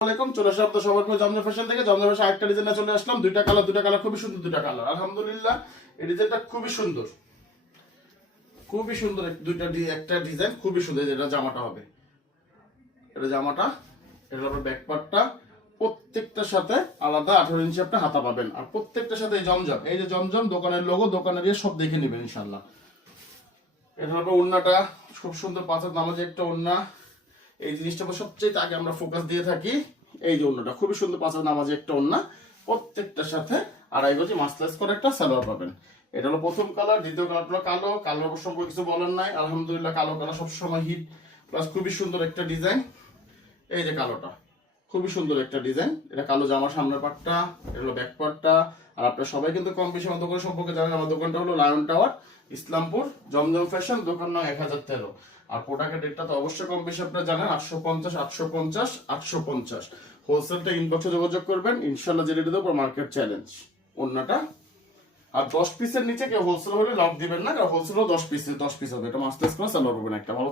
আসসালামাইকুম, চলে আসলাম তো সবার প্রিয় জমজম ফ্যাশন থেকে। জমজম ফ্যাশন আরেকটা ডিজাইনে চলে আসলাম। দুইটা কালার খুবই সুন্দর, দুইটা কালার আলহামদুলিল্লাহ। এই ডিজাইনটা খুবই সুন্দর, খুবই সুন্দর। একটা ডিজাইন খুবই সুন্দর। এটা জামাটা হবে, এটা জামাটা, এটা হবে ব্যাক পার্টটা। প্রত্যেকটার সাথে আলাদা 18 ইঞ্চি আপনি হাতা পাবেন। আর প্রত্যেকটার সাথে এই জমজম, এই যে জমজম দোকানের লোগো, দোকানের ইয়ে সব দেখে নেবেন ইনশাল্লাহ। এটা হবে ওড়নাটা, খুব সুন্দর পাঁচার নামাজে একটা ওড়না। এই জিনিসটা সবচেয়ে আগে আমরা ফোকাস দিয়ে থাকি। এই যে ওড়নাটা খুবই সুন্দর পাঁচার নামাজে একটা ওড়না, প্রত্যেকটার সাথে 2.5 গজ মাসলাইজ করে একটা সালোয়ার পাবেন। এটা হলো প্রথম কালার। দ্বিতীয় কালারটা কালো, কালোর সম্পর্কে কিছু বলার নাই আলহামদুলিল্লাহ। কালো কালার সবসময় হিট, প্লাস খুবই সুন্দর একটা ডিজাইন। এই যে কালোটা, খুবই সুন্দর একটা ডিজাইন। এটা কালো জামার সামনের পাটটা, এটা হলো ব্যাক পার্টটা। আর আপনারা সবাই কিন্তু কম বেশি আমার দোকান সম্পর্কে জানেন। আমার দোকানটা হলো লায়ন টাওয়ার, ইসলামপুর, জমজম ফ্যাশন, দোকান নাম 1013। আর প্রোডাক্টের রেটটা তো অবশ্যই কম বেশি আপনারা জানেন, 850 850 850। হোলসেলটা ইনবক্সে যোগাযোগ করবেন ইনশাল্লাহ, যে রেটে দেবো মার্কেট চ্যালেঞ্জ অন্যটা। আর 10 পিসের নিচে কেউ হোলসেল হলে লক দিবেন না, কারণ হোলসেলও 10 পিস হবে। এটা মাস্টার্স ক্লাস আর লড়বেন একটা ভালো।